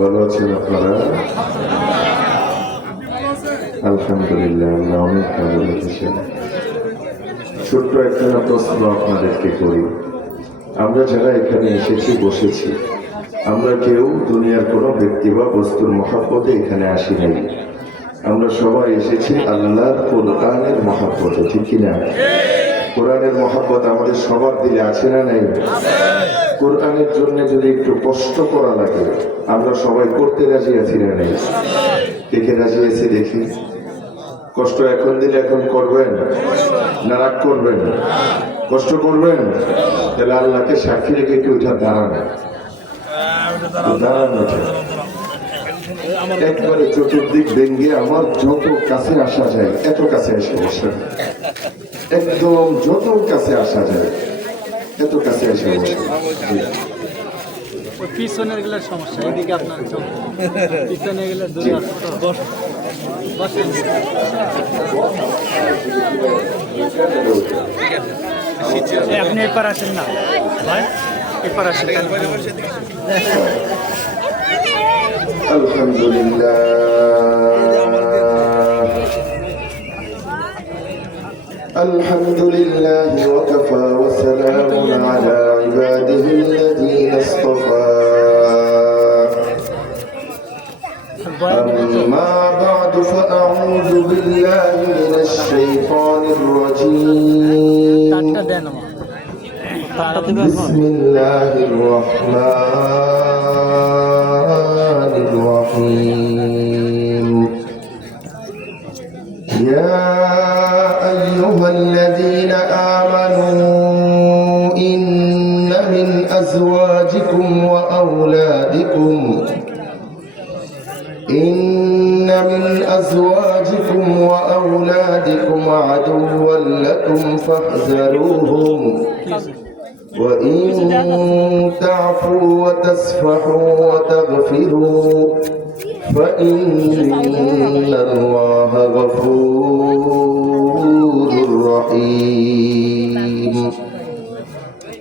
ভালো আছেন আপনারা? আলহামদুলিল্লাহ, আমরা অনেক ভালো রেখেছি। ছোট্ট একটা প্রশ্ন আপনাদেরকে করি। আমরা যারা এখানে এসেছি, বসেছি, আমরা কেউ দুনিয়ার কোনো ব্যক্তি বা বস্তুর মহাব্বতে এখানে আসি নাই। আমরা সবাই এসেছি আল্লাহর কোরআনের মহাব্বতে, ঠিক কিনা? কোরআনের মহাব্বত আমাদের সবার দিলে আছে না নাই? কোরআনের জন্য যদি একটু কষ্ট করা লাগে, আমরা সবাই করতে রাজি আছি না নাই? দেখে রাজি আছি, দেখি। কষ্ট এখন দিলে এখন করবেন না রাগ করবেন? কষ্ট করবেন? তাহলে আল্লাহকে সাক্ষী রেখে একটু ওইটা দাঁড়ান, একবারে চতুর্দিক ভেঙ্গে আমার যত কাছে আসা যায় এত কাছে এসে বসেন, একদম যত কাছে আসা যায় এত কাছে এসে বসেন। পিছনের গেলার সমস্যা, এদিকে আপনার পিছনে গেলে দূরে আপনি এপার আসেন না ভাই, এপার আসেন। আলহামদুলিল্লাহ, আলহামদুলিল্লাহ ওয়া কাফা ওয়া সালামুন আলা ইবাদিহিল্লাযীনা ইসতাফা। أما بعد فأعوذ بالله من الشيطان الرجيم. بسم الله الرحمن الرحيم. يا أيها الذين آمنوا إن من أزواجكم وأولادكم عدوا لكم فاحذروهم وإن تعفوا وتصفحوا وتغفروا فإن الله غفور رحيم.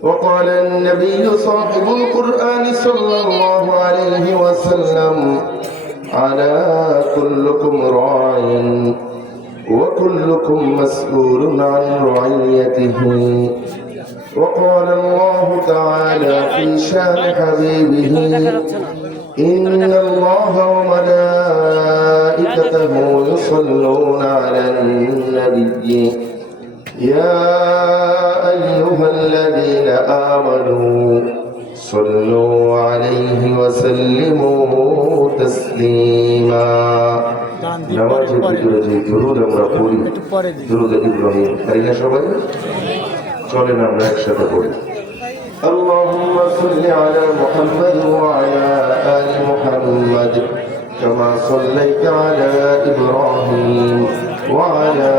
وقال النبي صاحب القرآن صلى الله عليه وسلم على كلكم راع وكلكم مسؤول عن رعيته. وقال الله تعالى في شان حبيبه إن الله وملائكته يصلون على النبي يا أيها الذين آمنوا صلوا عليه وسلموا تسليما. নামাজের ভিতরে যে দুরূদ আমরা পড়ি, দুরূদ ইব্রাহিম, তাই না? সবাই চলেন আমরা একসাথে পড়ি। اللهم صل على محمد وعلى آل محمد كما صليت على إبراهيم وعلى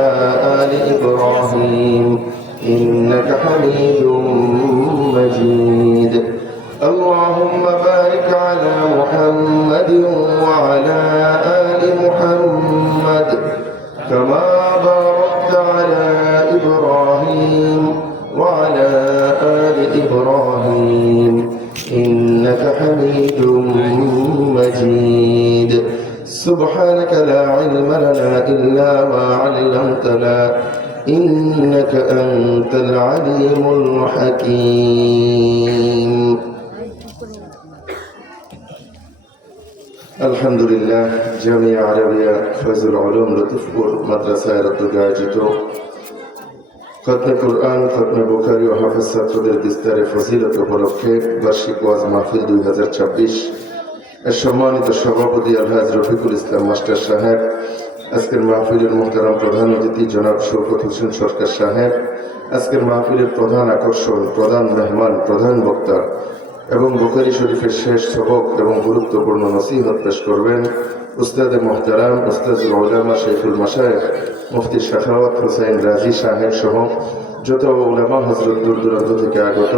آل إبراهيم إنك حميد مجيد. اللهم بارك على محمد وعلى آل محمد كما باركت على إبراهيم وعلى آل إبراهيم إنك حميد مجيد. سبحانك لا علم لنا إلا ما علمتنا إنك أنت العليم الحكيم. আলহামদুলিল্লাহ, জামিয়া আরবিয়া ফয়জুল উলুম লতিফপুর মাদ্রাসায় আয়োজিত খতমে কুরআন, খতমে বুখারী ও হাফেজ ছাত্রদের বিস্তারে ফজিলত উপলক্ষে বার্ষিক ওয়াজ মাহফিল 2026 এর সম্মানিত সভাপতি আলহাজ রফিকুল ইসলাম মাস্টার সাহেব, আজকের মাহফিলের মুহতারাম প্রধান অতিথি জনাব শওকত হোসেন সরকার সাহেব, আজকের মাহফিলের প্রধান আকর্ষণ, প্রধান মেহমান, প্রধান বক্তা এবং বুখারী শরীফের শেষ সবক এবং গুরুত্বপূর্ণ নসিহত পেশ করবেন উস্তাদে মুহতারাম উস্তাদুল উলামা শাইখুল মাশায়েখ মুফতি শাখাওয়াত হোসেন রাজি সাহেব সহ যত উলামা হযরত দূর দূরান্ত থেকে আগত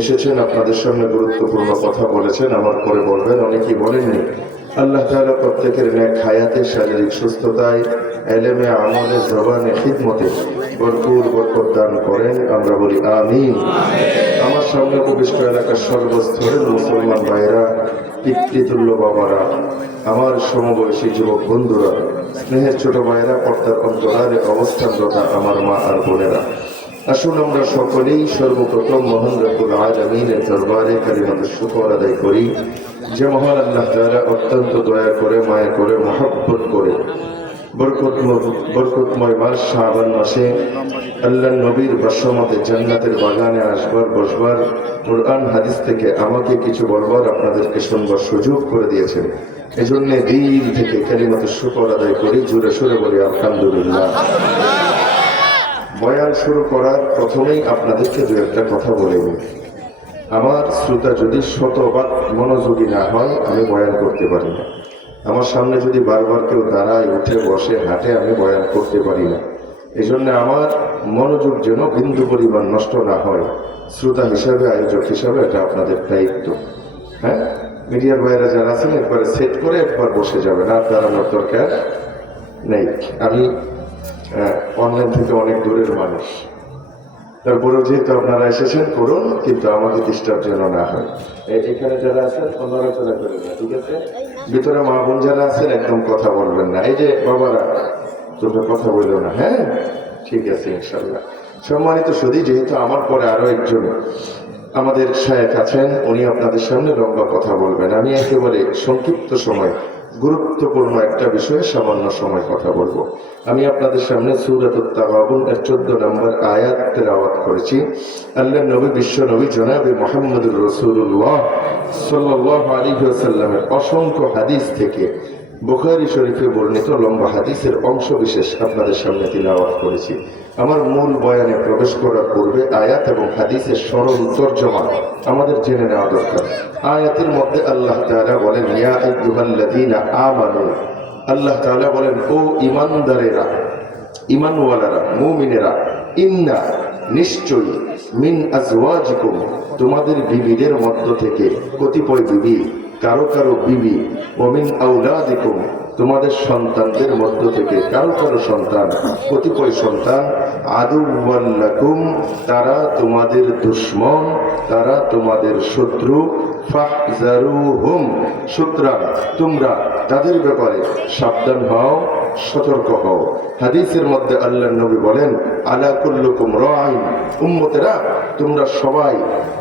এসেছেন, আপনাদের সামনে গুরুত্বপূর্ণ কথা বলেছেন, আমার পরে বলবেন, অনেকেই বলেননি। আল্লাহ তাআলা প্রত্যেকের নেক হায়াতে, শারীরিক সুস্থতায়, ইলমে, আমলে, জবানে, খিদমতে ভরপুর বরকত দান করেন, আমরা বলি আমিন। আমার সামনে উপবিষ্ট এলাকার সর্বস্তরের মুসলমান ভাইরা, পিতৃতুল্য বাবারা, আমার সমবয়সী যুবক বন্ধুরা, স্নেহের ছোট ভাইয়েরা, পর্দার অন্তরালে অবস্থানরতা আমার মা আর বোনেরা, আসুন আমরা সকলেই সর্বপ্রথম মহান রব্বুল আলামিনের দরবারে কালিমাতুশ শুকর আদায় করি, যে মহান আল্লাহ তাআলা অত্যন্ত দয়া করে, মায়া করে, মহব্বত করে বরকতময় মাস শাবান মাসে আল্লাহর নবীর বাসমতে জান্নাতের বাগানে আসবার, বসবার, কোরআন হাদিস থেকে আমাকে কিছু বলবার, আপনাদেরকে শুনবার সুযোগ করে দিয়েছেন। এজন্য দিল থেকে কালিমাতুশ শুকর আদায় করি, জোরে সোরে বলি আলহামদুলিল্লাহ। বয়ান শুরু করার প্রথমেই আপনাদেরকে দু একটা কথা বলে নিই। আমার শ্রোতা যদি শতভাগ মনোযোগী না হয়, আমি বয়ান করতে পারি না। আমার সামনে যদি বারবার কেউ দাঁড়ায়, উঠে, বসে, হাঁটে, আমি বয়ান করতে পারি না। এই জন্য আমার মনোযোগ যেন বিন্দু পরিমাণ নষ্ট না হয়, শ্রোতা হিসাবে, আয়োজক হিসাবে এটা আপনাদের দায়িত্ব। হ্যাঁ, মিডিয়ার বাইরে যারা আছেন একবারে সেট করে একবার বসে যাবেন, আর দাঁড়ানোর দরকার নেই। আমি অনলাইন থেকে অনেক দূরের মানুষ, তারপরেও যেহেতু আপনারা এসেছেন করুন, কিন্তু আমাকে ডিস্টার্ব যেন না হয়। এখানে যারা আছেন নড়াচড়া করে না, ঠিক আছে? ভিতরে মা বোন যারা আছেন একদম কথা বলবেন না। এই যে বাবারা, তোমরা কথা বললো না, হ্যাঁ ঠিক আছে ইনশাল্লাহ। সম্মানিত সুধী, যেহেতু আমার পরে আরো একজন আমাদের শায়েখ আছেন, উনি আপনাদের সামনে লম্বা কথা বলবেন। আমি একেবারে সংক্ষিপ্ত সময় গুরুত্বপূর্ণ একটা বিষয়ে সামান্য সময় কথা বলবো। আমি আপনাদের সামনে সূরাতুত তাগাবুন এর 14 নম্বর আয়াত তেলাওয়াত করেছি। আল্লাহর নবী, বিশ্ব নবী জনাবে মুহাম্মদুর রাসূলুল্লাহ সাল্লাল্লাহু আলাইহি ওয়াসাল্লামের অসংখ্য হাদিস থেকে বুখারী শরীফে বর্ণিত লম্বা হাদিসের অংশ বিশেষ আপনাদের সামনে তিলাওয়াত করেছি। আমার মূল বয়ানে প্রবেশ করার পূর্বে আয়াত এবং হাদিসের সরল তরজমা আমাদের জেনে নেওয়া দরকার। আয়াতের মধ্যে আল্লাহ তাআলা বলেন, ইয়া আইয়ুহাল্লাযীনা আমানু, আল্লাহ তাআলা বলেন, ও ঈমানদারেরা, ঈমানওয়ালারা, মুমিনেরা, ইন্না, নিশ্চয়ই, মিন আজওয়াজিকুম, তোমাদের বিবিদের মধ্য থেকে, কতিপয় বিবি, কারো কারো বিবি, ওমিন আওলাদিকুম, তোমাদের সন্তানদের মধ্য থেকে কারো কারো সন্তান, কতিপয় সন্তান, আদুওয়ান লাকুম, তারা তোমাদের দুশমন, তারা তোমাদের শত্রু, ফাহজারুহুম, সুতরাং তোমরা তাদের ব্যাপারে সাবধান হও, সতর্ক হও। হাদিসের মধ্যে আল্লাহর নবী বলেন, আলা কুল্লুকুম রাঈন, উম্মতেরা তোমরা সবাই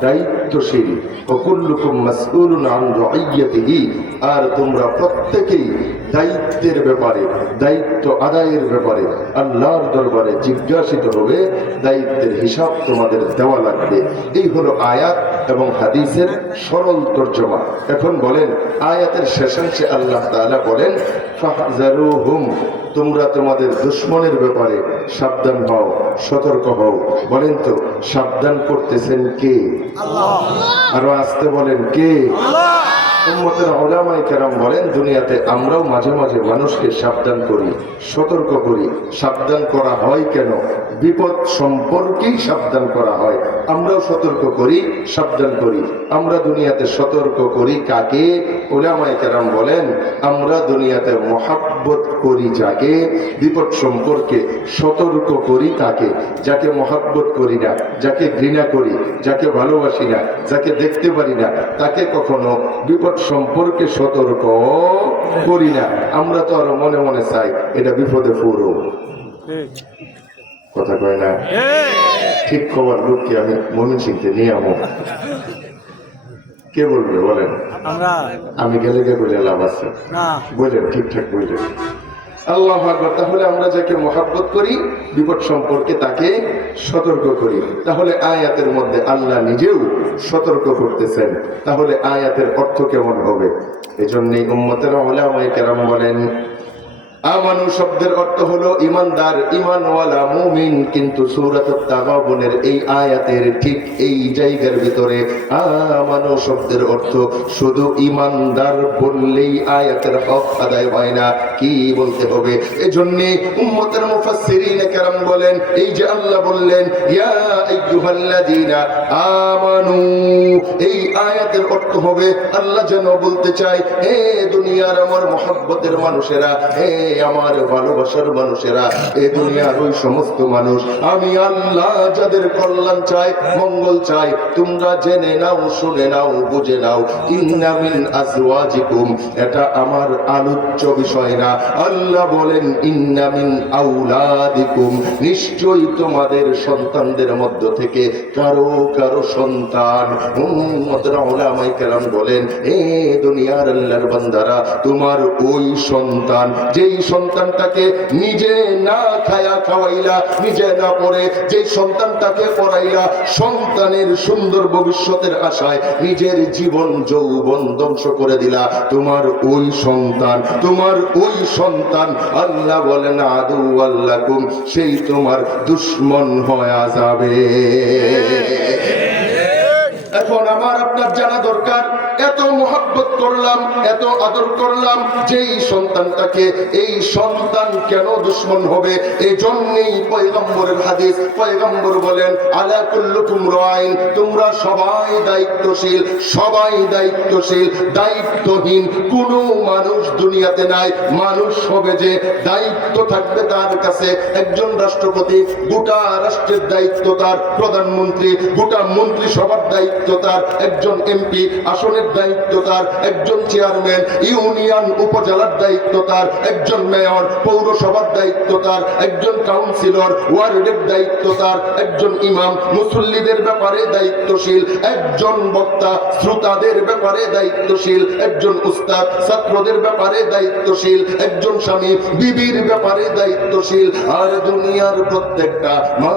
দায়িত্বশীল, ওয়া কুল্লুকুম মাসউলুন আন রাইয়াতিহি, আর তোমরা প্রত্যেকেই দায়িত্বের ব্যাপারে, দায়িত্ব আদায়ের ব্যাপারে আল্লাহর দরবারে জিজ্ঞাসিত হবে, দায়িত্বের হিসাব তোমাদের দেওয়া লাগবে। এই হলো আয়াত এবং হাদিসের সরল তরজমা। এখন বলেন, আয়াতের শেষাংশে আল্লাহ তাআলা বলেন, ফাহজারুহুম, তোমরা তোমাদের দুশমনের ব্যাপারে সাবধান হও, সতর্ক হও। বলেন তো, সাবধান করতেছেন কে? আল্লাহ। আরো আসতে বলেন, কে? আল্লাহ। উম্মতের উলামায়ে কেরাম বলেন, দুনিয়াতে আমরাও মাঝে মাঝে মানুষকে সাবধান করি, সতর্ক করি। সাবধান করা হয় কেন? বিপদ সম্পর্কেই সাবধান করা হয়। আমরাও সতর্ক করি, সাবধান করি। আমরা দুনিয়াতে সতর্ক করি কাকে? উলামায়ে কেরাম বলেন, আমরা দুনিয়াতে মহাব্বত করি যাকে, বিপদ সম্পর্কে সতর্ক করি তাকে। যাকে মহাব্বত করি না, যাকে ঘৃণা করি, যাকে ভালোবাসি না, যাকে দেখতে পারি না, তাকে কখনো বিপদ সম্পর্কে সতর্ক করি না। আমরা তো আরো মনে মনে চাই এটা বিপদে পড়ো, কথা কয় না? ঠিক খবর লোককে আমি ময়মনসিংহে নিয়ে আমো, কে বলবে বলেন? আমি গেলে কে বলে লাভ আছে? বললেন, ঠিকঠাক বললেন। আল্লাহু আকবার। তাহলে আমরা যাকে মহাব্বত করি, বিপদ সম্পর্কে তাকে সতর্ক করি। তাহলে আয়াতের মধ্যে আল্লাহ নিজেও সতর্ক করতেছেন। তাহলে আয়াতের অর্থ কেমন হবে? এজন্যই উম্মতের উলামায়ে কেরাম বলেন, আমানু শব্দের অর্থ হলো ইমানদার, ঈমানওয়ালা, মুমিন। কিন্তু সূরাতুত তাগাবুনের এই আয়াতের ঠিক এই জায়গার ভিতরে আমানু শব্দের অর্থ শুধু ইমানদার বললেই আয়াতের হক আদায় হয় না, কি বলতে হবে? এজন্য উম্মতের মুফাসসিরিনে কেরাম বলেন, এই যে আল্লাহ বললেন ইয়া আইয়ুহাল্লাযীনা আমানু, এই আয়াতের অর্থ হবে আল্লাহ যেন বলতে চায়, হে দুনিয়ার আমার মহব্বতের মানুষেরা, হে আমার ভালোবাসার মানুষেরা, এ দুনিয়ার ওই সমস্ত মানুষ, আমি আল্লাহ যাদের কল্যাণ চাই, মঙ্গল চাই, তোমরা জেনে নাও, শুনে নাও, বুঝে নাও, ইন্না মিন আজওয়াজিকুম, এটা আমার আলোচ্য বিষয় না। আল্লাহ বলেন ইন্না মিন আউলাদিকুম, নিশ্চয়ই তোমাদের সন্তানদের মধ্য থেকে কারো কারো সন্তান। উলামায়ে কেরাম বলেন, এ দুনিয়ার আল্লাহর বান্দারা, তোমার ওই সন্তান, যেই সন্তানটাকে নিজে না খায়া খাওয়াইলা, নিজে না পড়ে যেই সন্তানটাকে পড়াইলা, সন্তানের সুন্দর ভবিষ্যতের আশায় নিজের জীবন যৌবন ধ্বংস করে দিলা, তোমার ওই সন্তান, তোমার ওই সন্তান আল্লাহ বলেন আদু আল্লাকুম, সেই তোমার দুশ্মন হয়ে যাবে। এখন আমার আপনার জানা দরকার, এত মোহাব্বত করলাম, এত আদর করলাম, যেই সন্তানটাকে, এই সন্তান কেন দুশ্মন হবে? এই জন্যই পয়গম্বরের হাদিস, পয়গম্বর বলেন আলা কুল্লুকুম রাইন, তোমরা সবাই দায়িত্বশীল, সবাই দায়িত্বশীল, দায়িত্বহীন কোনো মানুষ দুনিয়াতে নাই। মানুষ হবে যে দায়িত্ব থাকবে তার কাছে, একজন রাষ্ট্রপতি, গোটা রাষ্ট্রের দায়িত্ব তার, প্রধানমন্ত্রী, গোটা মন্ত্রিসভার দায়িত্ব তার, একজন এমপি আসনের দায়িত্ব তার, একজন চেয়ারম্যান ইউনিয়ন উপজেলার দায়িত্ব তার, একজন মেয়র পৌরসভার দায়িত্ব তার, একজন কাউন্সিলর ওয়ার্ডের দায়িত্ব তার, একজন ইমাম মুসল্লিদের ব্যাপারে দায়িত্বশীল, একজন বক্তা শ্রোতাদের ব্যাপারে দায়িত্বশীল, একজন উস্তাদ ছাত্রদের ব্যাপারে দায়িত্বশীল, একজন স্বামী বিবির ব্যাপারে দায়িত্বশীল, আর দুনিয়ার প্রত্যেকটা মা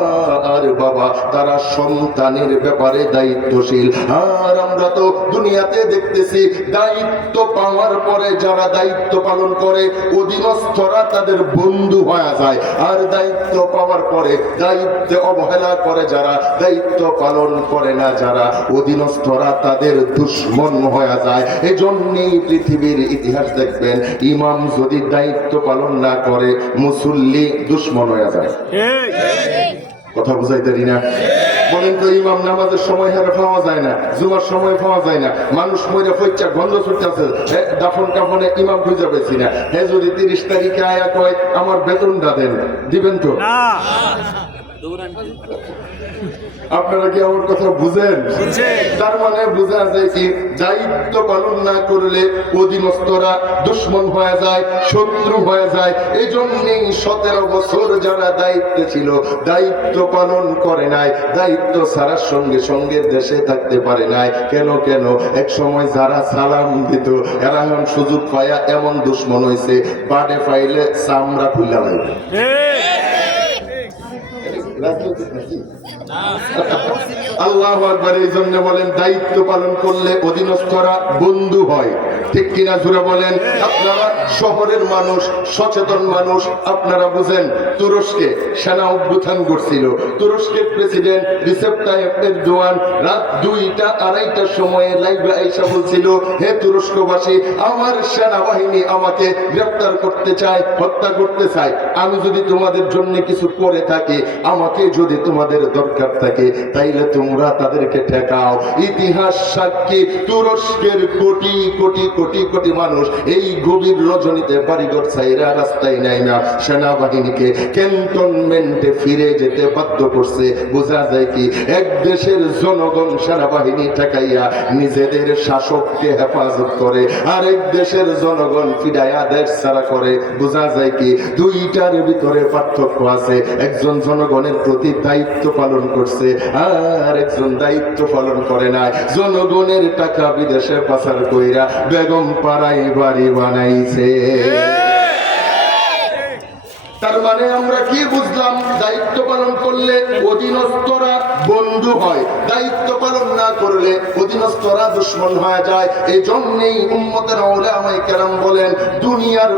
আর বাবা তারা সন্তানের ব্যাপারে দায়িত্বশীল। আর আমরা তো দুনিয়াতে দেখতেছি, দায়িত্ব পাওয়ার পরে যারা দায়িত্ব পালন করে অধীনস্থরা তাদের বন্ধু হয়ে যায়, আর দায়িত্ব পাওয়ার পরে দায়িত্বে অবহেলা করে যারা, দায়িত্ব পালন করে না যারা, অধীনস্থরা তাদের দুশ্মন হয়ে যায়। এজন্যই পৃথিবীর ইতিহাস দেখবেন, ইমাম যদি দায়িত্ব পালন না করে মুসল্লি দুশ্মন হয়ে যায়। কথা বুঝাইতে দিই না? বলেন তো, ইমাম নামাজের সময় হারে পাওয়া যায় না, জুমার সময় পাওয়া যায় না, মানুষ মরে ফইচা গন্ধ ছুটতেছে, দাফন কাফনে ইমাম খুঁজে পেয়েছি না। হে যদি 30 তারিখে আয়া কয় আমার বেতনটা দেন, দিবেন তো? আপনারা কি আমার কথা বুঝেন? তার মানে বোঝা যায় কি, দায়িত্ব পালন না করলে অধীনস্থরা দুশ্মন হয়ে যায়, শত্রু হয়ে যায়। এই জন্যই 17 বছর যারা দায়িত্বে ছিল, দায়িত্ব পালন করে নাই, দায়িত্ব ছাড়ার সঙ্গে সঙ্গে দেশে থাকতে পারে নাই। কেন কেন? এক সময় যারা সালাম দিত, এরা এখন সুযোগ পায়া এমন দুশ্মন হয়েছে, বাড়ে পাইলে চামড়া খুলে লাগবে। আল্লাহু আকবার। এই জন্য বলেন, দায়িত্ব পালন করলে অধীনস্থরা বন্ধু হয়, ঠিক কিনা? জুড়ে বলেন। আপনারা শহরের মানুষ, সচেতন মানুষ, আপনারা বুঝেন, তুরস্কে সেনা অভ্যুত্থান করছিল, তুরস্কের প্রেসিডেন্ট রিসেপ তাইয়েপ এরদোয়ান রাত 2টা-2:30টার সময়ে লাইভে আইসা বলছিল, হে তুরস্কবাসী, আমার সেনাবাহিনী আমাকে গ্রেফতার করতে চায়, হত্যা করতে চায়। আমি যদি তোমাদের জন্য কিছু করে থাকি, আমাকে যদি তোমাদের দরকার থাকে, তাইলে তোমরা তাদেরকে ঠেকাও। ইতিহাস সাক্ষী, তুরস্কের কোটি কোটি কোটি কোটি মানুষ এই গভীর রজনীতে বাড়িঘর ছাইরা রাস্তায় নাই না, সেনাবাহিনীকে ক্যান্টনমেন্টে ফিরে যেতে বাধ্য করছে। বোঝা যায় কি, এক দেশের জনগণ সেনাবাহিনী ঠেকাইয়া নিজেদের শাসককে হেফাজত করে, আর এক দেশের জনগণ ফিরাইয়া দেশ ছাড়া করে। বোঝা যায় কি, দুইটার ভিতরে পার্থক্য আছে। একজন জনগণের প্রতি দায়িত্ব পালন করছে, আর একজন দায়িত্ব পালন করে নাই। জনগণের টাকা বিদেশে পাচার কইরা বেগম পাড়ায় বাড়ি বানাইছে। তার মানে আমরা কি বুঝলাম? দায়িত্ব পালন করলে অধীনস্থরা বন্ধু হয়, দায়িত্ব পালন না করলে অধীনস্থরা দুশ্মন হয়ে যায়। এই জন্যই উম্মতের উলামায়ে কেরাম বলেন, দুনিয়ার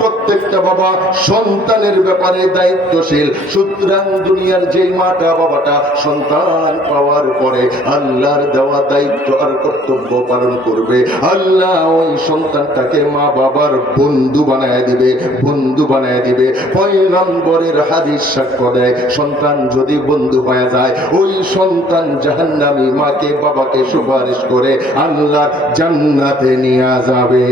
প্রত্যেকটা বাবা সন্তানের ব্যাপারে দায়িত্বশীল। সুতরাং দুনিয়ার যেই মাটা বাবাটা সন্তান পাওয়ার পরে আল্লাহর দেওয়া দায়িত্ব আর কর্তব্য পালন করবে, আল্লাহ ওই সন্তানটাকে মা বাবার বন্ধু বানায় দিবে, বন্ধু বানায় দিবে। পয়গম্বরের হাদিস সাক্ষ্য দেয়, সন্তান যদি বন্ধু হয়ে যায়, ওই সন্তান জাহান্নামী মাকে বাবাকে সুপারিশ করে আল্লাহর জান্নাতে নিয়ে যাবে।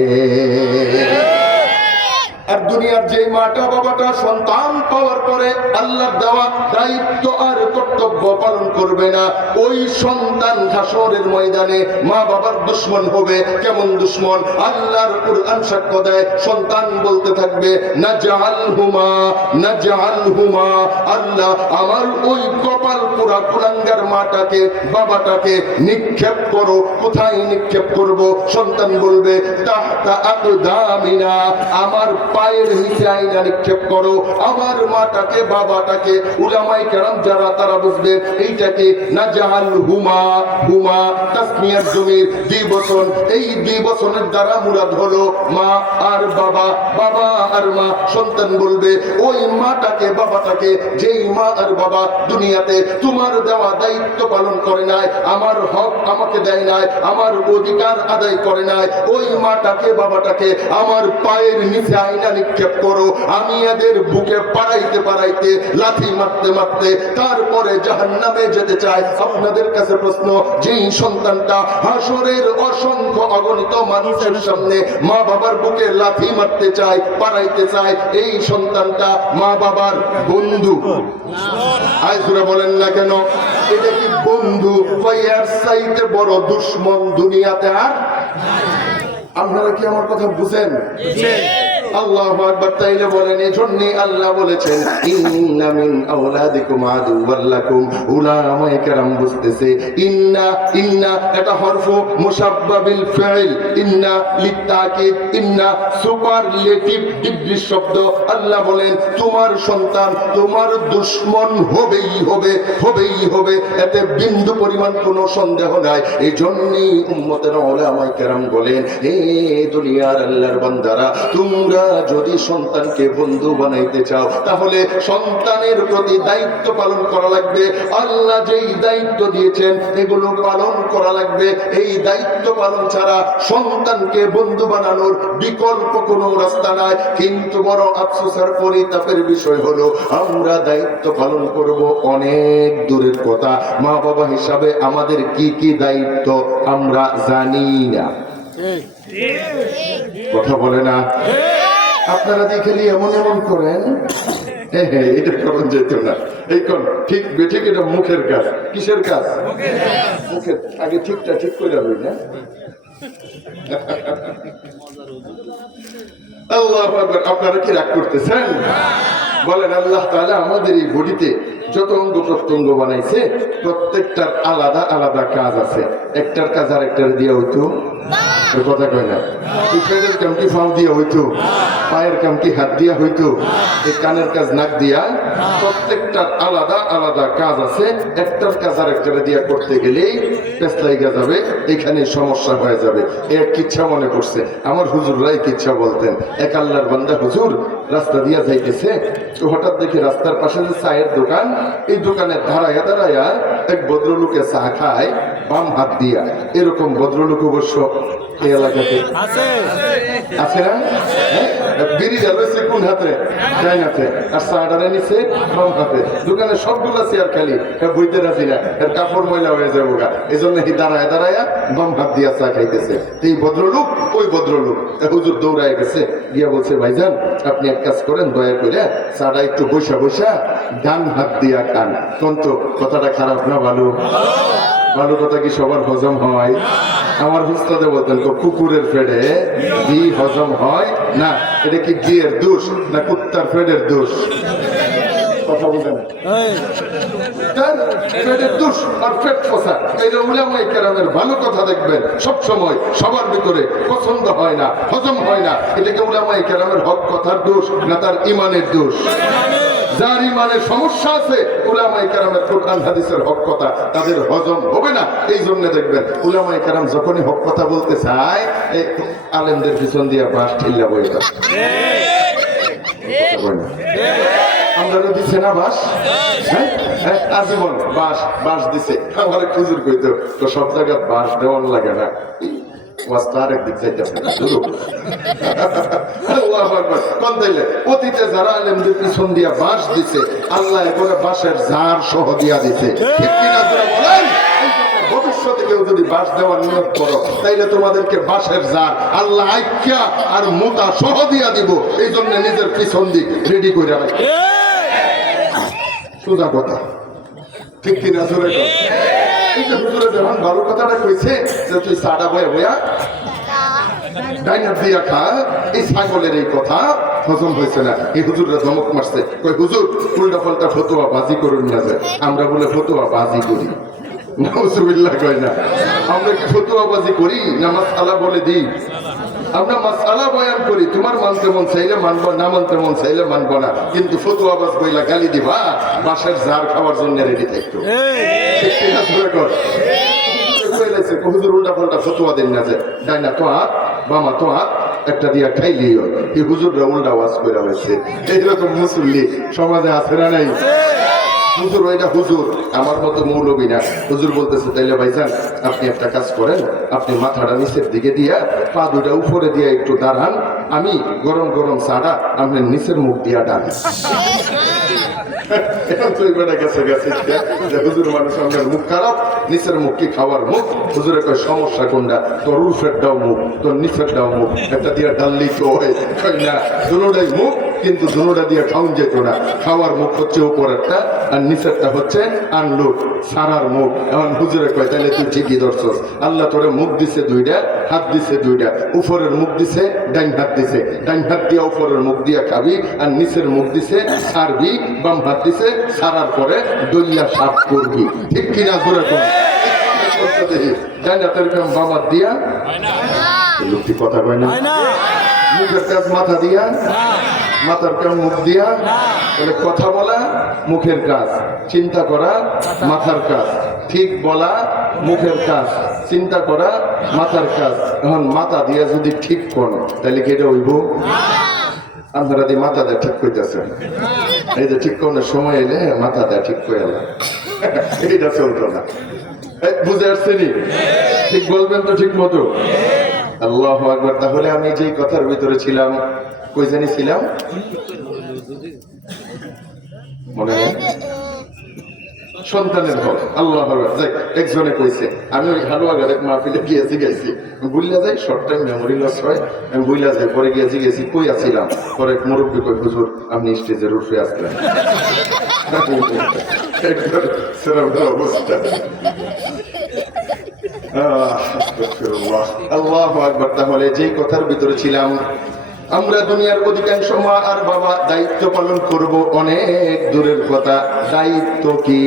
আর দুনিয়ার যে মাটা বাবাটা সন্তান পাওয়ার পরে আল্লাহর দেওয়া দায়িত্ব আর কর্তব্য পালন করবে না, ওই সন্তান হাসরের ময়দানে মা বাবার দুশমন হবে। কেমন দুশমন? আল্লাহর কুরআন সাক্ষ্য দেয়, সন্তান বলতে থাকবে নাজআলহুমা নাজআলহুমা, আল্লাহ আমার ওই কপাল পোড়া কুলাঙ্গার মাটাকে বাবাটাকে নিক্ষেপ করো। কোথায় নিক্ষেপ করব? সন্তান বলবে তাহতা আকদামিনা, আমার পায়ের নিচে আইনা নিক্ষেপ করো আমার মাটাকে বাবাটাকে। উলামায়ে কেরাম যারা তারা বুঝবে এইটাকে নাজআলহুমা, হুমা তাসনিয়ার জমির দ্বিবচন। এই দ্বিবচনের দ্বারা মুরাদ হলো মা আর বাবা, বাবা আর মা। সন্তান বলবে ওই মাটাকে বাবাটাকে, যেই মা আর বাবা দুনিয়াতে তোমার দেওয়া দায়িত্ব পালন করে নাই, আমার হক আমাকে দেয় নাই, আমার অধিকার আদায় করে নাই, ওই মাটাকে বাবাটাকে আমার পায়ের নিচে আইনা নিক্ষেপ করো। আমি এদের বুকে পাড়াইতে পাড়াইতে লাথি মারতে মারতে তারপরে জাহান্নামে যেতে চাই। আপনাদের কাছে প্রশ্ন, যেই সন্তানটা হাসরের অসংখ্য অগণিত মানুষের সামনে মা বাবার বুকে লাথি মারতে চায়, পাড়াইতে চায়, এই সন্তানটা মা বাবার বন্ধু। আইসুরা বলেন না কেন? এটা কি বন্ধু? এর চাইতে বড় দুশমন দুনিয়াতে আর? আপনারা কি আমার কথা বুঝেন? আল্লাহু আকবার। তাইলে বলেন, এজন্যই আল্লাহ বলেছেন ইন্না মিন আওলাদিকুম আদুওয়াল লাকুম। উলামায়ে কেরাম বুঝতেছে ইন্না, ইন্না এটা হরফু মুশাব্বাবিল ফাইল, ইন্না লিতাকিদ, ইন্না সুপারলেটিভ ডিগ্রি শব্দ। আল্লাহ বলেন তোমার সন্তান তোমার দুশমন হবেই হবে, হবেই হবে, এতে বিন্দু পরিমাণ কোনো সন্দেহ নাই। এজন্যই উম্মতের উলামায়ে কেরাম বলেন, হে দুনিয়ার আল্লাহর বান্দারা, তোমরা যদি সন্তানকে বন্ধু বানাইতে চাও তাহলে সন্তানের প্রতি দায়িত্ব পালন করা লাগবে। আল্লাহ যেই দায়িত্ব দিয়েছেন এগুলো পালন করা লাগবে। এই দায়িত্ব পালন ছাড়া সন্তানকে বন্ধু বানানোর বিকল্প কোনো রাস্তা নাই। কিন্তু বড় আফসোস আর পরিতাপের বিষয় হলো আমরা দায়িত্ব পালন করব অনেক দূরের কথা। মা বাবা হিসাবে আমাদের কি কি দায়িত্ব আমরা জানি না। কথা বলে না? আপনারা দেখলি এমন এমন করেন, এটা কখন যেত না। এই কোন ঠিক বেঠিক এটা মুখের কাজ। কিসের কাজ? মুখের। আগে ঠিকটা ঠিক করে হই না। আল্লাহু আকবার। আপনারা কি রাগ করতেছেন? বলেন আল্লাহ তাআলা আমাদের এই বডিতে যত অঙ্গ প্রত্যঙ্গ বানাইছে প্রত্যেকটার আলাদা আলাদা কাজ আছে। একটার কাজ আর একটার দিয়ে হইতো কথা কয় না। পেটের কাম কি ফাও দিয়া হইতো, পায়ের কাম কি হাত দিয়া হইতো, এই কানের কাজ নাক দিয়া। প্রত্যেকটার আলাদা আলাদা কাজ আছে। একটার কাজ আর একটা দিয়া করতে গেলেই পেছলাইগা যাবে, এখানে সমস্যা হয়ে যাবে। এক কিচ্ছা মনে পড়ছে, আমার হুজুররাই কিচ্ছা বলতেন। এক আল্লাহর বান্দা হুজুর রাস্তা দিয়া যাইতেছে, তো হঠাৎ দেখি রাস্তার পাশে যে চায়ের দোকান, এই দোকানে দাঁড়াইয়া দাঁড়াইয়া এক ভদ্রলোকে চা খায় বাম হাত দিয়া। এরকম ভদ্রলোক অবশ্য এই এলাকাতে আছে না? বিড়িটা রয়েছে কোন হাতে? ডাইন হাতে। আর চাটারে নিচে বাম হাতে। দোকানে সবগুলা চেয়ার খালি, বইতে রাজি না, এর কাপড় ময়লা হয়ে যাবো গা। এই জন্য দাঁড়ায় দাঁড়াইয়া বাম হাত দিয়া চা খাইতেছে। এই ভদ্রলোক ওই ভদ্রলোক হুজুর দৌড়ায় গেছে, গিয়া বলছে ভাইজান আপনি এক কাজ করেন, দয়া করে চাটা একটু বৈশা বৈশা ডান হাত দিয়া খান। কোন তো কথাটা খারাপ না? ভালো ভালো কথা কি সবার হজম হয়? আমার হুস্তাদে বলতেন কুকুরের পেটে ঘি হজম হয় না। এটা কি ঘিয়ের দোষ না কুত্তার পেটের দোষ? কথা বলেন। পেটের দোষ আর পেট ফসা, এই উলামায়ে কেরামের ভালো কথা দেখবেন সব সময় সবার ভিতরে পছন্দ হয় না, হজম হয় না। এটাকে উলামায়ে কেরামের হক কথার দোষ না তার ইমানের দোষ? যার ইমানের সমস্যা আছে উলামায়ে কেরামের কোরআন হাদিসের হক কথা তাদের হজম হবে না। এই জন্য দেখবেন উলামায়ে কেরাম যখনই হক কথা বলতে চায় এই আলেমদের পিছন দিয়ে বাঁশ ঠেল্লা বই যায়। আমরা দিছে না বাঁশ? হ্যাঁ, আজীবন বাঁশ বাঁশ দিছে। আমার খুজুর কইতো তো সব জায়গায় বাঁশ দেওয়ান লাগে না, অতীতে যারা আলেমদের পিছন দিয়া বাঁশ দিছে আল্লাহ এবারে বাঁশের ঝাড় সহ দিয়া দিছে। ভবিষ্যৎ ভবিষ্যতে কেউ যদি বাস দেওয়ার নিয়োগ করো তাইলে তোমাদেরকে বাসের জার আল্লাহ আইক্যা আর মোটা সহ দিয়া দিব। এই জন্য নিজের পিছন দিক রেডি করে রাখো। সোজা কথা, ঠিক কিনা? জোরে এই যে হুজুরে যখন ভালো কথাটা কইছে যে তুই সাদা বয়া বয়া ডাইনার দিয়া খা, এই ছাগলের এই কথা হজম হয়েছে না। এই হুজুররা ধমক মারছে, কই হুজুর উল্টা পাল্টা ফতোয়া বাজি করুন না যে। আমরা বলে ফতোয়া বাজি করি, নাউজুবিল্লাহ কই না। আমরা কি ফতোয়া বাজি করি না মাসআলা বলে দিই? আমরা মাসআলা বয়ান করি, তোমার মানতে মন চাইলে মানবো, না মানতে মন চাইলে মানবো না, কিন্তু ফতোয়া বাজ বইলা গালি দিবা বাসের জার খাওয়ার জন্য রেডি থাকতো। ঠিক কিনা? জোরে কর। হুজুর উল্টা পাল্টা ফতোয়া দেন না যে ডাইনা তো হাত বামা তো হাত একটা দিয়া খাইলেই হয়। এই হুজুররা উল্টা ওয়াজ করে হয়েছে। এইরকম মুসল্লি সমাজে আছে না নাই? হুজুর ওইটা হুজুর, আমার মতো মৌলবী না। হুজুর বলতেছে তাইলে ভাইজান আপনি একটা কাজ করেন, আপনি মাথাটা নিচের দিকে দিয়া পা দুটা উপরে দিয়া একটু দাঁড়ান, আমি গরম গরম চাটা আপনার নিচের মুখ দিয়া ডান। হুজুর মানুষ আপনার মুখ খারাপ, নিচের মুখ কি খাওয়ার মুখ? হুজুরে কয় সমস্যা কোনটা? তোর উর্ফের ডাও মুখ, তোর নিচের ডাও মুখ, একটা দিয়া ডাললেই তো হয়। না, দুটোটাই মুখ, কিন্তু দুটোটা দিয়ে খাওয়ান যেত না। খাওয়ার মুখ হচ্ছে উপরেরটা আর নিচেরটা হচ্ছে আনলুট সারার মুখ। এখন হুজুরে কয় তাহলে তুই ঠিকই ধরছস। আল্লাহ তোরে মুখ দিছে দুইটা, হাত দিছে দুইটা, উপরের মুখ দিছে, ডাইন হাত দিছে, ডাইন হাত দিয়া উপরের মুখ দিয়া খাবি, আর নিচের মুখ দিছে সারবি, বাম হাত দিছে সারার পরে দলিয়া সাফ করবি। ঠিক কিনা? জোরে কর। ডাইন হাতের কাম বাম হাত দিয়া লোকটি কথা কয় না, মুখের কাজ মাথা দিয়া, মাথার কাজ মুখ দিয়া। তাহলে কথা বলা মুখের কাজ, চিন্তা করা মাথার কাজ, ঠিক বলা মুখের কাজ, চিন্তা করা মাথার কাজ। এখন মাথা দিয়া যদি ঠিক করেন তাহলে কি এটা হইব? আপনারা দিয়ে মাথা দেয় ঠিক করতেছেন, এই যে ঠিক করার সময় এলে মাথা দেয় ঠিক করে এলাম, এইটা চলতো না। বুঝে আসছেনি? ঠিক বলবেন তো ঠিক মতো? আল্লাহু আকবার। তাহলে আমি যেই কথার ভিতরে ছিলাম, কই জানি ছিলাম মনে নেই, সন্তানের হক। আল্লাহ একজনে কইছে, আমি ওই হালুয়াঘাটের মাহফিলে গিয়েছি গেছি, বুঝলা যাই শর্ট টাইম মেমোরি লস হয়, আমি বুঝলা যাই। পরে গিয়েছি গেছি কই আছিলাম, পরে মুরব্বী কই হুজুর আপনি স্টেজের উঠে আসলেন। অবস্থা। আল্লাহু আকবার। তাহলে যেই কথার ভিতরে ছিলাম, আমরা দুনিয়ার অধিকাংশ মা আর বাবা দায়িত্ব পালন করব অনেক দূরের কথা। দায়িত্ব কি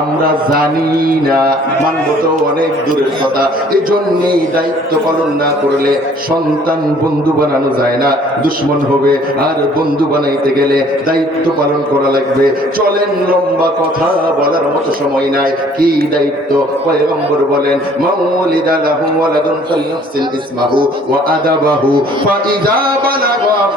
আমরা জানি না, মানব তো অনেক দূরের কথা। এই জন্যেই দায়িত্ব পালন না করলে সন্তান বন্ধু বানানো যায় না, দুশ্মন হবে। আর বন্ধু বানাইতে গেলে দায়িত্ব পালন করা লাগবে। চলেন, লম্বা কথা বলার মতো সময় নাই। কি দায়িত্ব? পয়গম্বর বলেন মাউলিদা লাহু ওয়ালাদুন ফালইহসিন ইসমাহু ওয়া আদাবাহু ফাইযা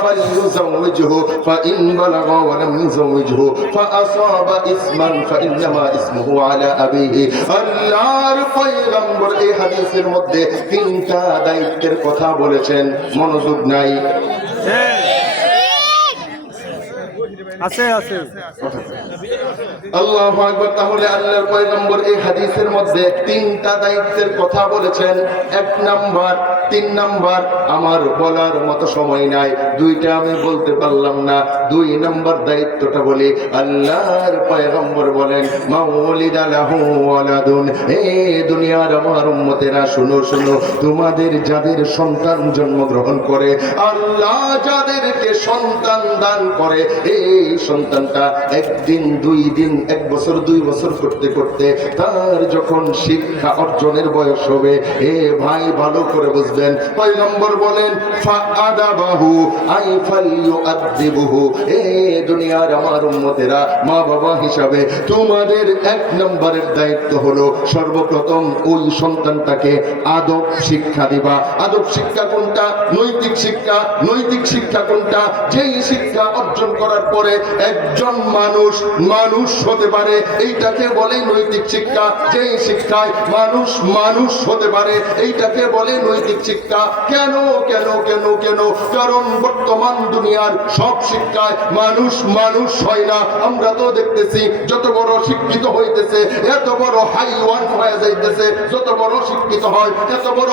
فليزوجه فإن بلغ ولم يزوجه فأصاب اسما فإنما اسمه على أبيه। আল্লাহর পয়গম্বর এই হাদিসের মধ্যে তিনটা দায়িত্বের কথা বলেছেন, মনোযোগ নাই? আছে আছে। আল্লাহু আকবার। তাহলে আল্লাহর পয়গম্বর এই হাদিসের মধ্যে তিনটা দায়িত্বের কথা বলেছেন। এক নাম্বার, 3 নাম্বার আমার বলার মতো সময় নাই, দুইটা আমি বলতে পারলাম না। 2 নাম্বার দায়িত্বটা বলি। আল্লাহর পয়গম্বর বলেন মাউলিদা লাহু ওয়ালাদুন। হে দুনিয়ার আমার উম্মতেরা শুনো শুনো, তোমাদের যাদের সন্তান জন্মগ্রহণ করে, আল্লাহ যাদেরকে সন্তান দান করে, এই সন্তানটা একদিন, 2 দিন, 1 বছর, 2 বছর করতে করতে তার যখন শিক্ষা অর্জনের বয়স হবে, এ ভাই ভালো করে বুঝবেন, পয়গম্বর বলেন ফাআদাবাহু আই ফালইউআদিবহু। এ দুনিয়ার আমার উম্মতেরা, মা বাবা হিসাবে তোমাদের 1 নম্বরের দায়িত্ব হলো সর্বপ্রথম ওই সন্তানটাকে আদব শিক্ষা দিবা। আদব শিক্ষা কোনটা? নৈতিক শিক্ষা। নৈতিক শিক্ষা কোনটা? যেই শিক্ষা অর্জন করার পরে করে একজন মানুষ মানুষ হতে পারে, এইটাকে বলে নৈতিক শিক্ষা। যেই শিক্ষায় মানুষ মানুষ হতে পারে এইটাকে বলে নৈতিক শিক্ষা। কেন কেন কেন কেন? কারণ বর্তমান দুনিয়ার সব শিক্ষায় মানুষ মানুষ হয় না। আমরা তো দেখতেছি যত বড় শিক্ষিত হইতেছে এত বড় হাইওয়ান হয়ে যাইতেছে, যত বড় শিক্ষিত হয় এত বড়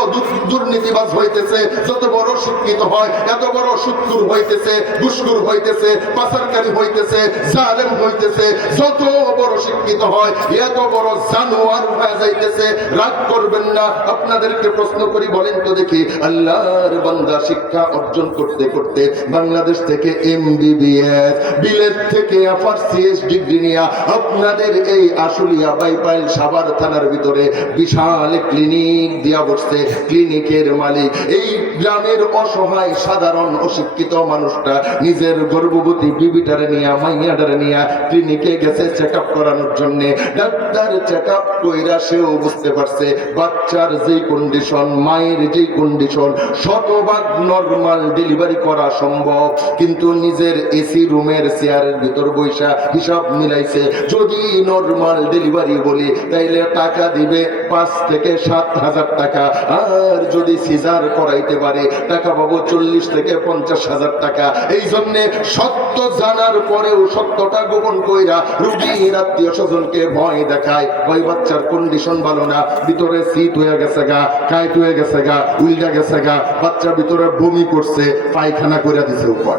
দুর্নীতিবাজ হইতেছে, যত বড় শিক্ষিত হয় এত বড় সুদখোর হইতেছে, ঘুষখোর হইতেছে, পাচারকারী হইতেছে, জালেম হইতেছে। যত বড় শিক্ষিত হয় এত বড় জানোয়ার হয়ে যাইতেছে। রাগ করবেন না, আপনাদেরকে প্রশ্ন করি, বলেন তো দেখি, আল্লাহর বান্দা শিক্ষা অর্জন করতে করতে বাংলাদেশ থেকে MBBS, বিলেত থেকে FRCS ডিগ্রি নিয়ে আপনাদের এই আশুলিয়া বাইপাইল সাভার থানার ভিতরে বিশাল ক্লিনিক দিয়া বসছে। ক্লিনিকের মালিক এই গ্রামের অসহায় সাধারণ অশিক্ষিত মানুষটা নিজের গর্ভবতী বিবিটারে নিয়ে মাইয়াটারে নিয়ে ক্লিনিকে গেছে চেক আপ করানোর জন্য। ডাক্তার চেক আপ কইরা সেও বুঝতে পারছে বাচ্চার যেই কন্ডিশন, মায়ের যেই কন্ডিশন, শতভাগ নরমাল ডেলিভারি করা সম্ভব। কিন্তু নিজের এসি রুমের চেয়ারের ভিতর বৈশা হিসাব মিলাইছে, যদি নরমাল ডেলিভারি বলি তাইলে টাকা দিবে 5 থেকে 7,000 টাকা, আর যদি সিজার করাইতে পারে টাকা পাবো 40 থেকে 50,000 টাকা। এই জন্যে সত্য জানার পরেও সত্যটা গোপন কইরা রুগীর আত্মীয় স্বজনকে ভয় দেখায়। ওই বাচ্চার কন্ডিশন ভালো না, ভিতরে শীত হয়ে গেছে গা, কাইট হয়ে গেছে গা, উল্টা গেছে গা, বাচ্চা ভিতরে বমি করছে, পায়খানা করে দিছে উপর।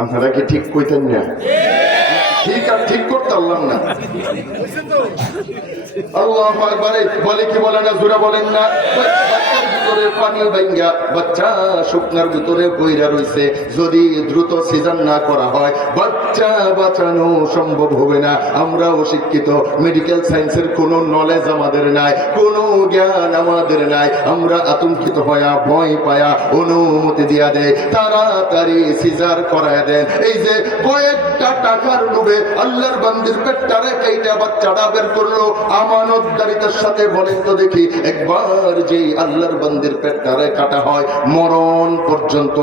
আপনারা কি ঠিক কইতেন না? ঠিক আর ঠিক করতে পারলাম না। আল্লাহু আকবার বলে কি বলে না, জোরে বলেন না। পানি ভাঙ্গা বাচ্চা শুকনার ভিতরে বইরা রইছে, যদি দ্রুত সিজার না করা হয় বাচ্চা বাঁচানো সম্ভব হবে না। আমরা অশিক্ষিত, মেডিকেল সায়েন্সের কোনো নলেজ আমাদের নাই, কোনো জ্ঞান আমাদের নাই। আমরা আতঙ্কিত হয়া ভয় পায়া অনুমতি দিয়া দেয়, তাড়াতাড়ি সিজার করায় দেন। এই যে কয়েকটা টাকার লোভে আল্লাহর বান্দির পেটটারে কাইটা বাচ্চাটা বের করলো আমানতদারিতার সাথে। বলেন তো দেখি, একবার যেই আল্লাহর বান্দির পেটটারে কাটা হয় মরণ পর্যন্ত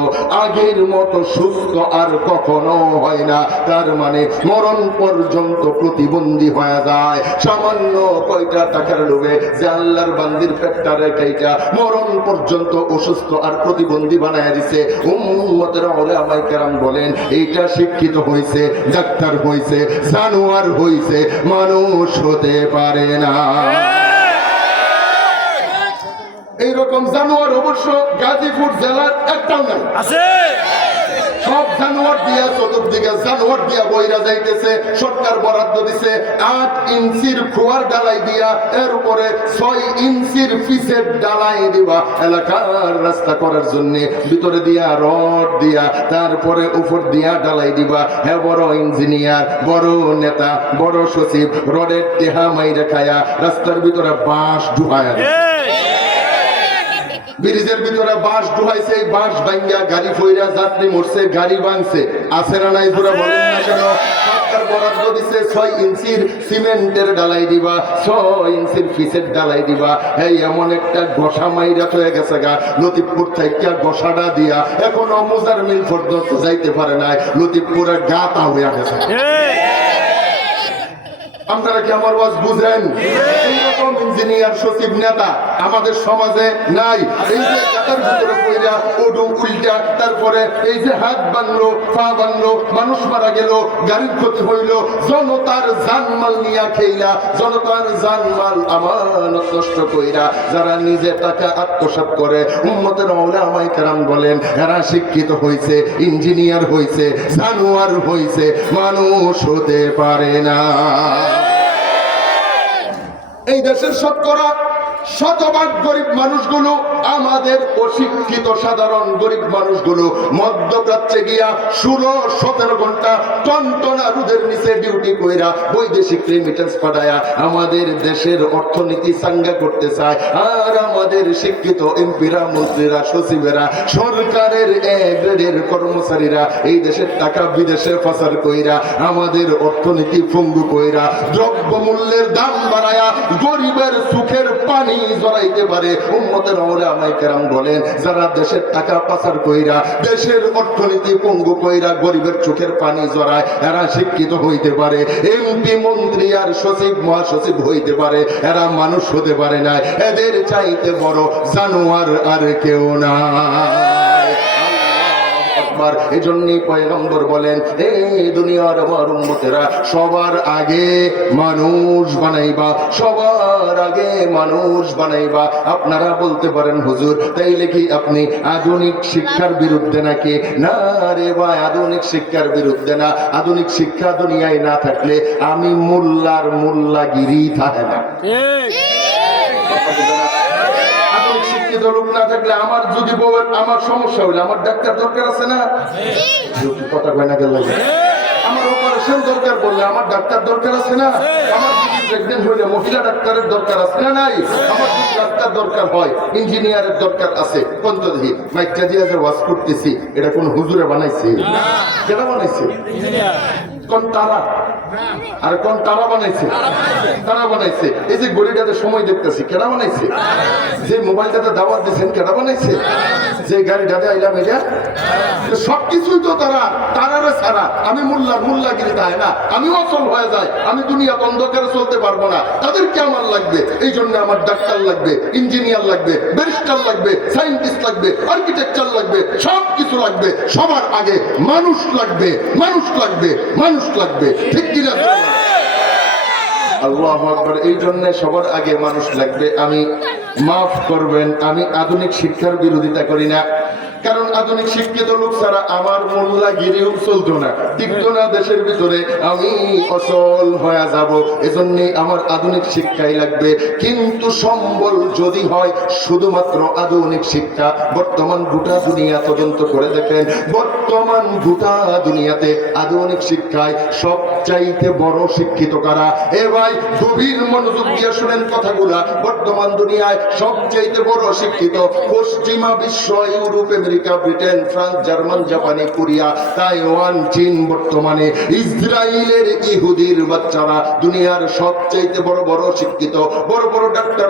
আগের মতো সুস্থ আর কখনো হয় না। তার মানে মরণ পর্যন্ত প্রতিবন্ধী হয়ে যায়। সামান্য কয়টা টাকার লোভে যে আল্লাহর বান্দির পেটটারে কাইটা মরণ পর্যন্ত অসুস্থ আর প্রতিবন্ধী বানায় দিছে। উম্মতের উলামায়ে কেরাম বলেন এইটা শিক্ষিত হইছে, ডাক্তার হইছে, জানোয়ার হইছে, মানুষ হতে পারে না। এইরকম জানোয়ার অবশ্য গাজীপুর জেলার একটাও নাই, আছে। সব জানোয়ার দিয়া চতুর্দিকে জানোয়ার দিয়া বইরা যাইতেছে। সরকার বরাদ্দ দিছে 8 ইঞ্চির খোয়ার ডালাই দিয়া, এর উপরে 6 ইঞ্চির পিসের ডালাই দিবা এলাকার রাস্তা করার জন্য। ভিতরে দিয়া রড দিয়া, তারপরে উপর দিয়া ডালাই দিবা। হ্যাঁ, বড় ইঞ্জিনিয়ার, বড় নেতা, বড় সচিব রডের টেহা মাইরা খায়া রাস্তার ভিতরে বাঁশ ঢুকায়া, ব্রিজের ভিতরে বাঁশ ঢুকাইছে। এই বাঁশ ভাঙ্গা গাড়ি ফইরা যাত্রী মরছে, গাড়ি ভাঙছে। আছে না নাই জোরে বলেন না কেন? সরকার বরাদ্দ দিছে 6 ইঞ্চির সিমেন্টের ডালাই দিবা, 6 ইঞ্চির পিসের ডালাই দিবা। এই এমন একটা গোসা মাইরা হয়ে গেছে গা, লতিফপুর থেকে গোসাটা দিয়া এখনো মোজার মিল পর্যন্ত যাইতে পারে নাই, লতিফপুরের গাতা হইয়া গেছে। আপনারা কি আমার ওয়াজ বুঝেন? এইরকম ইঞ্জিনিয়ার সচিব নেতা আমাদের সমাজে নাই। এই যে গাতার ভিতরে পইরা ওডু উল্টা, তারপরে এই যে হাত ভাঙলো, পা ভাঙলো, মানুষ মারা গেল, গাড়ির ক্ষতি হইল, জনতার জানমাল নিয়া খেইলা, জনতার জানমাল আমানত নষ্ট কইরা যারা নিজে টাকা আত্মসাৎ করে। উম্মতের উলামায়ে কেরাম বলেন এরা শিক্ষিত হইছে, ইঞ্জিনিয়ার হইছে, জানোয়ার হইছে, মানুষ হতে পারে না। এই দেশের শতকরা 100% গরিব মানুষগুলো, আমাদের অশিক্ষিত সাধারণ গরিব মানুষগুলো মধ্যপ্রাচ্যে গিয়া 16-17 ঘন্টা টনটনা রোদের নিচে ডিউটি কইরা বৈদেশিক রেমিটেন্স পাঠায়া আমাদের দেশের অর্থনীতি চাঙ্গা করতে চায়। আর আমাদের শিক্ষিত এমপিরা, মন্ত্রীরা, সচিবেরা, সরকারের এ গ্রেডের কর্মচারীরা এই দেশের টাকা বিদেশে পাচার কইরা আমাদের অর্থনীতি পঙ্গু কইরা দ্রব্যমূল্যের দাম বাড়ায়া গরিবের সুখের পানি পানি জড়াইতে পারে। উম্মতের ওলামায়ে কেরাম বলেন, যারা দেশের টাকা পাচার কইরা দেশের অর্থনীতি পঙ্গু কইরা গরিবের চোখের পানি জড়ায়, এরা শিক্ষিত হইতে পারে, এমপি মন্ত্রী আর সচিব মহাসচিব হইতে পারে, এরা মানুষ হতে পারে না। এদের চাইতে বড় জানোয়ার আর কেউ না। এজন্যই পয়গম্বর বলেন, এই দুনিয়ার আমার উম্মতেরা সবার আগে মানুষ বানাইবা, সবার আগে মানুষ বানাইবা। আপনারা বলতে পারেন, হুজুর তাইলে কি আপনি আধুনিক শিক্ষার বিরুদ্ধে নাকি? না রে ভাই, আধুনিক শিক্ষার বিরুদ্ধে না। আধুনিক শিক্ষা দুনিয়ায় না থাকলে আমি মোল্লার মোল্লাগিরি থাকে না। শিক্ষিত লোক না থাকলে আমার যদি বউয়ের আমার সমস্যা হইলে আমার ডাক্তার দরকার আছে না? কথা কয় না গেল। আমার অপারেশন দরকার বললে আমার ডাক্তার দরকার আছে না? আমার যদি প্রেগনেন্ট হইলে মহিলা ডাক্তারের দরকার আছে না? নাই। আমার যদি ডাক্তার দরকার হয়, ইঞ্জিনিয়ারের দরকার আছে। কোন তো দেখি মাইকটা দিয়ে যে ওয়াজ করতেছি, এটা কোন হুজুরে বানাইছে? কেটা বানাইছে? কোন তারা? আর কোন তারা বানাইছে? তারা বানাইছে। এই যে গড়িটাতে সময় দেখতেছি, কেটা বানাইছে? যে মোবাইলটাতে দাওয়াত দিচ্ছেন, কেটা বানাইছে? যে গাড়িটাতে আইলাম, এটা সবকিছুই তো তারা। তারারে ছাড়া আমি মোল্লাগিরি তাই না, আমি অচল হয়ে যায়। আমি দুনিয়া অন্ধকারে চলতে পারবো না। তাদেরকে আমার লাগবে। এই জন্য আমার ডাক্তার লাগবে, ইঞ্জিনিয়ার লাগবে, ব্যারিস্টার লাগবে, সায়েন্টিস্ট লাগবে, আর্কিটেকচার লাগবে, সব কিছু লাগবে। সবার আগে মানুষ লাগবে, মানুষ লাগবে, মানুষ লাগবে। ঠিক কিনা? আল্লাহু আকবার। এই জন্য সবার আগে মানুষ লাগবে। আমি মাফ করবেন, আমি আধুনিক শিক্ষার বিরোধিতা করি না। কারণ আধুনিক শিক্ষিত লোক ছাড়া আমার মোল্লাগিরিও চলতো না, টিকতো না দেশের ভিতরে। আমি অচল হয়ে যাব। এজন্যই আমার আধুনিক শিক্ষাই লাগবে। কিন্তু সম্বল যদি হয় শুধুমাত্র আধুনিক শিক্ষা, বর্তমান গোটা দুনিয়া তদন্ত করে দেখেন, বর্তমান গোটা দুনিয়াতে আধুনিক শিক্ষায় সবচাইতে বড় শিক্ষিত কারা? এ ভাই গভীর মনোযোগ দিয়ে শুনেন কথাগুলা। বর্তমান দুনিয়ায় সবচাইতে বড় শিক্ষিত পশ্চিমা বিশ্ব, Europe, America, Britain, France, German, জাপানি, কোরিয়া, তাইওয়ান, চীন, বর্তমানে ইসরায়েলের ইহুদির বাচ্চারা দুনিয়ার সবচাইতে বড় বড় শিক্ষিত, বড় বড় ডাক্তার,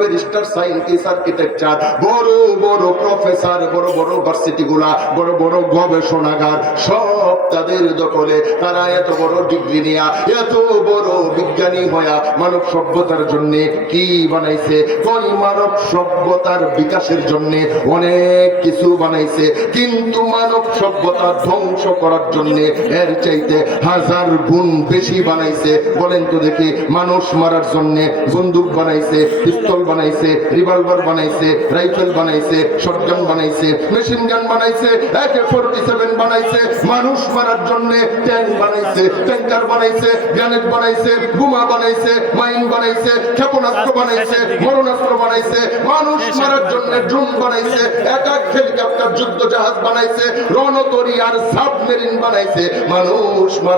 ব্যারিস্টার, সায়েন্টিস্ট, আর্কিটেকচার, বড় বড় প্রফেসর, বড় বড় ভার্সিটি গুলা, বড় বড় গবেষণাগার, সব তাদের দখলে। তারা এত বড় ডিগ্রি নিয়া, এত বড় বিজ্ঞানী হয়া মানব সভ্যতার জন্য কি বানাইছে? কোন মানব সভ্যতার বিকাশের জন্য অনেক কিছু বানাইছে, কিন্তু মানব সভ্যতা ধ্বংস করার জন্য এর চাইতে হাজার গুণ বেশি বানাইছে। বলেন তো দেখি, মানুষ মারার জন্য বন্দুক বানাইছে, পিস্তল বানাইছে, রিভলভার বানাইছে, রাইফেল বানাইছে, শটগান বানাইছে, মেশিন গান বানাইছে, AK-47 বানাইছে। মানুষ মারার জন্য ট্যাঙ্ক বানাইছে, ট্যাঙ্কার বানাইছে, গ্রেনেড বানাইছে, বোমা বানাইছে, মাইন বানাইছে, ক্ষেপণাস্ত্র বানাইছে, মরণাস্ত্র বানাইছে। মানুষ মারার জন্য ড্রোন বানাইছে, একক হেলিকপ্টার, যুদ্ধ জাহাজ বানাইছে, রণতরী আর সাবমেরিন বানাইছে। মানুষ মারা